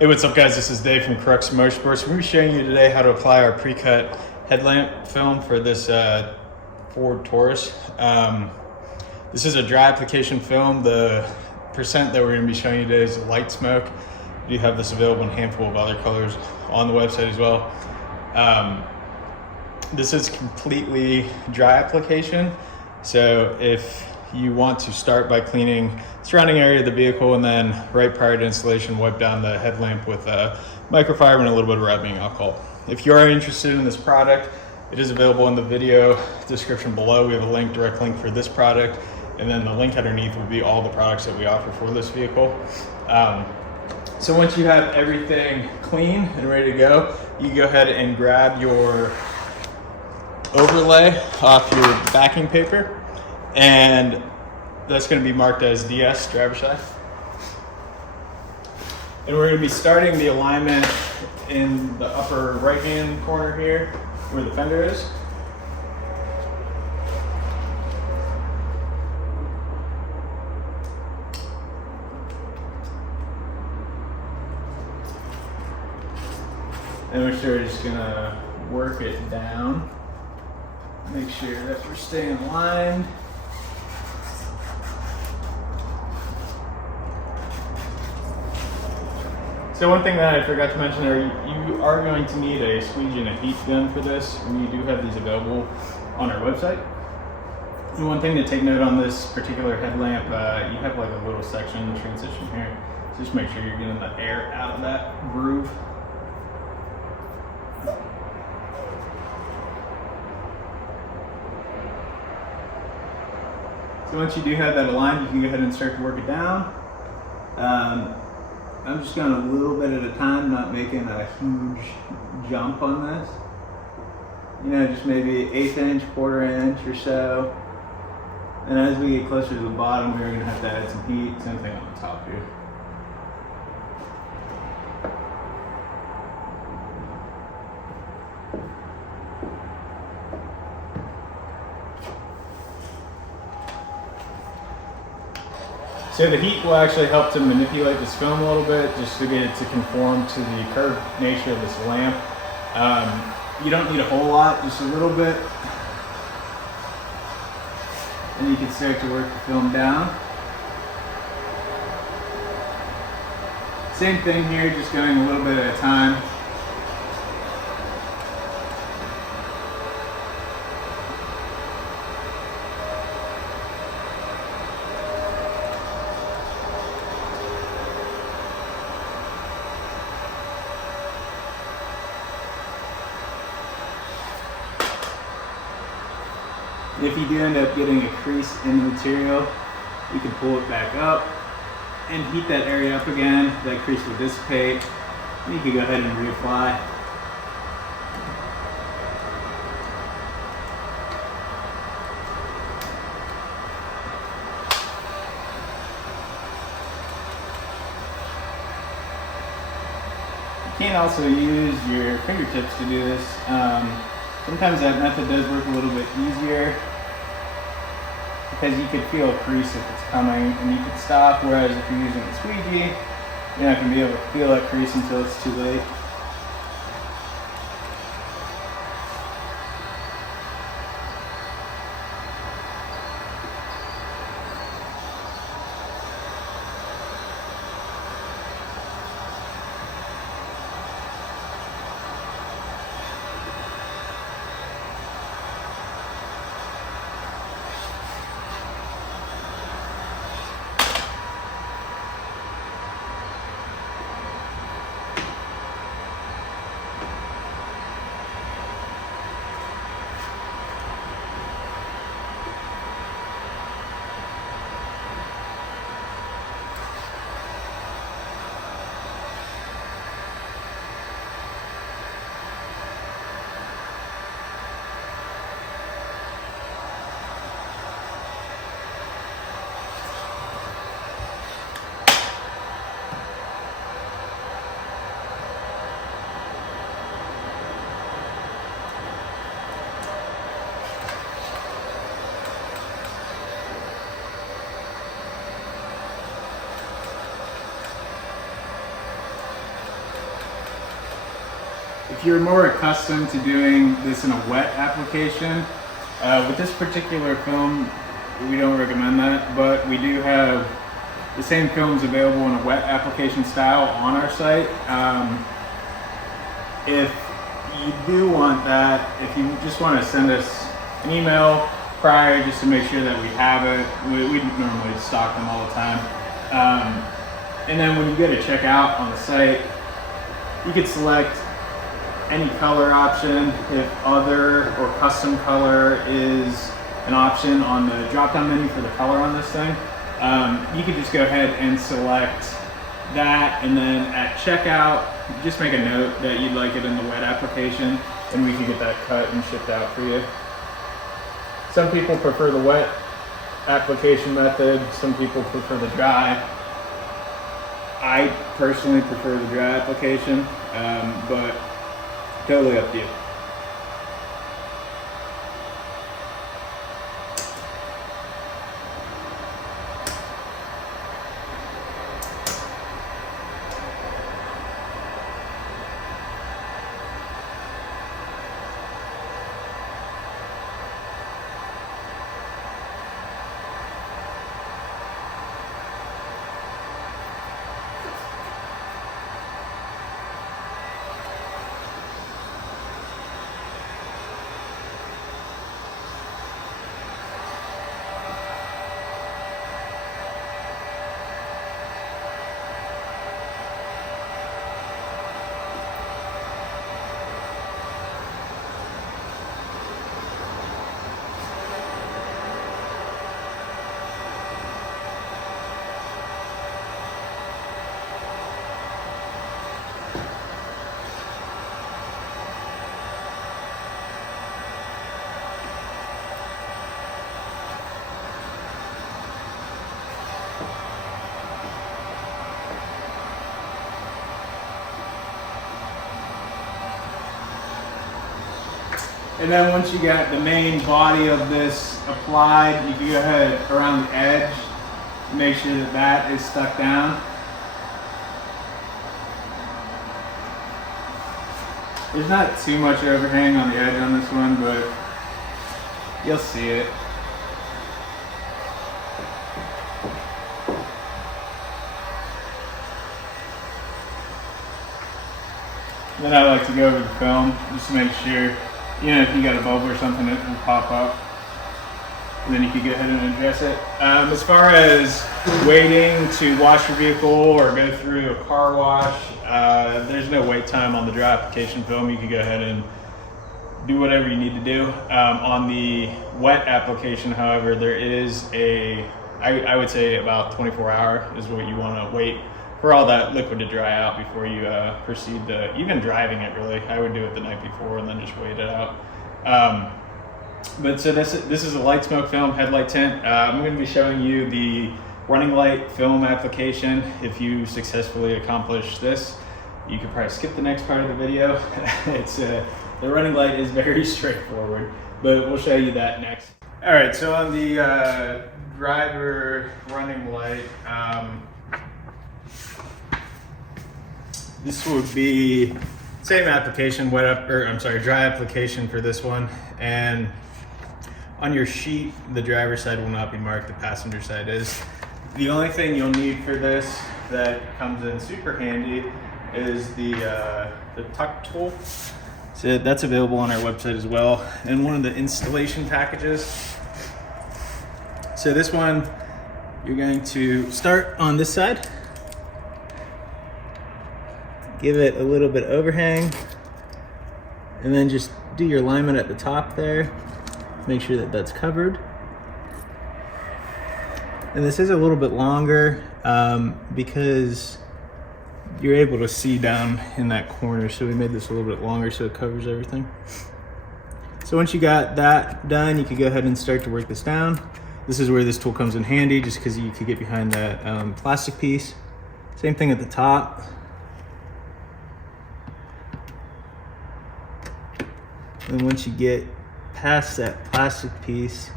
Hey, what's up guys? This is Dave from Crux Motorsports. We're going to be showing you today how to apply our pre-cut headlamp film for this Ford Taurus. This is a dry application film. The percent that we're going to be showing you today is light smoke. We do have this available in a handful of other colors on the website as well. This is completely dry application. So if you want to start by cleaning the surrounding area of the vehicle and then right prior to installation wipe down the headlamp with microfiber and a little bit of rubbing alcohol. If you are interested in this product, it is available in the video description below. We have a link, direct link for this product, and then the link underneath will be all the products that we offer for this vehicle. So once you have everything clean and ready to go, you go ahead and grab your overlay off your backing paper, and that's going to be marked as DS, driver's side. And we're going to be starting the alignment in the upper right hand corner here where the fender is. And we're just going to work it down. Make sure that we're staying aligned. So one thing that I forgot to mention there, you are going to need a squeegee and a heat gun for this, and we do have these available on our website. And one thing to take note on this particular headlamp, you have like a little section transition here. So just make sure you're getting the air out of that groove. So once you do have that aligned, you can go ahead and start to work it down. I'm just going a little bit at a time, not making a huge jump on this. You know, just maybe 1/8 inch, 1/4 inch or so. And as we get closer to the bottom, we're going to have to add some heat. Same thing on the top here. So the heat will actually help to manipulate this film a little bit, just to get it to conform to the curved nature of this lamp. You don't need a whole lot, just a little bit. And you can start to work the film down. Same thing here, just going a little bit at a time. If you do end up getting a crease in the material, you can pull it back up and heat that area up again. That crease will dissipate, and you can go ahead and reapply. You can also use your fingertips to do this. Sometimes that method does work a little bit easier because you could feel a crease if it's coming and you can stop, whereas if you're using a squeegee, you're not going to be able to feel that crease until it's too late. If you're more accustomed to doing this in a wet application, with this particular film, we don't recommend that, but we do have the same films available in a wet application style on our site. If you do want that, if you just want to send us an email prior just to make sure that we have it, we normally stock them all the time. And then when you go to check out on the site, you could select any color option. If other or custom color is an option on the drop-down menu for the color on this thing, you could just go ahead and select that, and then at checkout, just make a note that you'd like it in the wet application, and we can get that cut and shipped out for you. Some people prefer the wet application method, some people prefer the dry. I personally prefer the dry application, but totally up to you. And then once you got the main body of this applied, you can go ahead around the edge, make sure that that is stuck down. There's not too much overhang on the edge on this one, but you'll see it. Then I like to go over the film just to make sure, you know, if you got a bubble or something, it will pop up. And then you can go ahead and address it. As far as waiting to wash your vehicle or go through a car wash, there's no wait time on the dry application film. You can go ahead and do whatever you need to do. On the wet application, however, there is I would say about 24 hours is what you want to wait for all that liquid to dry out before you proceed to even driving it. Really, I would do it the night before and then just wait it out. But so this is a light smoke film, headlight tint. I'm going to be showing you the running light film application. If you successfully accomplish this, you could probably skip the next part of the video. The running light is very straightforward, but we'll show you that next. All right, so on the driver running light, this would be same application, dry application for this one. And on your sheet, the driver's side will not be marked, the passenger side is. The only thing you'll need for this that comes in super handy is the tuck tool. So that's available on our website as well, and one of the installation packages. So this one, you're going to start on this side, give it a little bit of overhang, and then just do your alignment at the top there. Make sure that that's covered. And this is a little bit longer because you're able to see down in that corner. So we made this a little bit longer so it covers everything. So once you got that done, you can go ahead and start to work this down. This is where this tool comes in handy, just because you could get behind that plastic piece. Same thing at the top. And once you get past that plastic piece,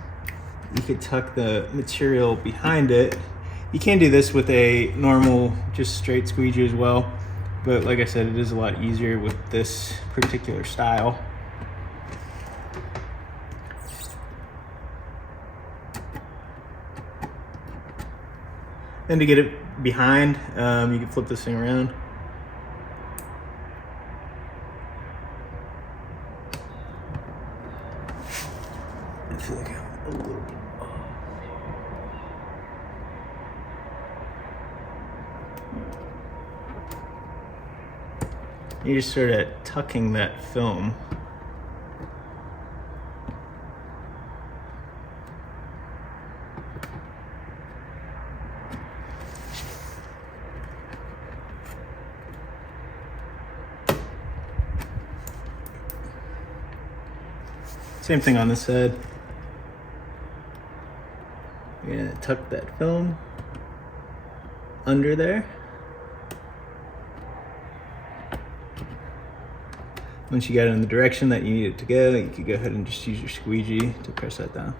you could tuck the material behind it. You can do this with a normal, just straight squeegee as well. But like I said, it is a lot easier with this particular style. Then to get it behind, you can flip this thing around. I feel like I'm a little bit off. You're just sort of tucking that film. Same thing on this side. You're gonna tuck that film under there. Once you got it in the direction that you need it to go, you can go ahead and just use your squeegee to press that down.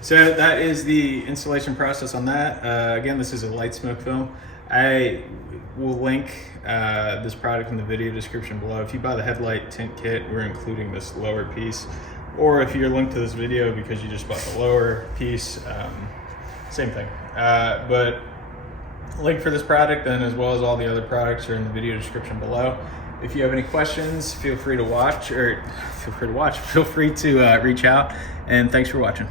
So that is the installation process on that. Again, this is a light smoke film. I will link this product in the video description below. If you buy the Headlight Tint kit, we're including this lower piece. Or if you're linked to this video because you just bought the lower piece, same thing. But link for this product and as well as all the other products are in the video description below. If you have any questions, feel free to reach out, and thanks for watching.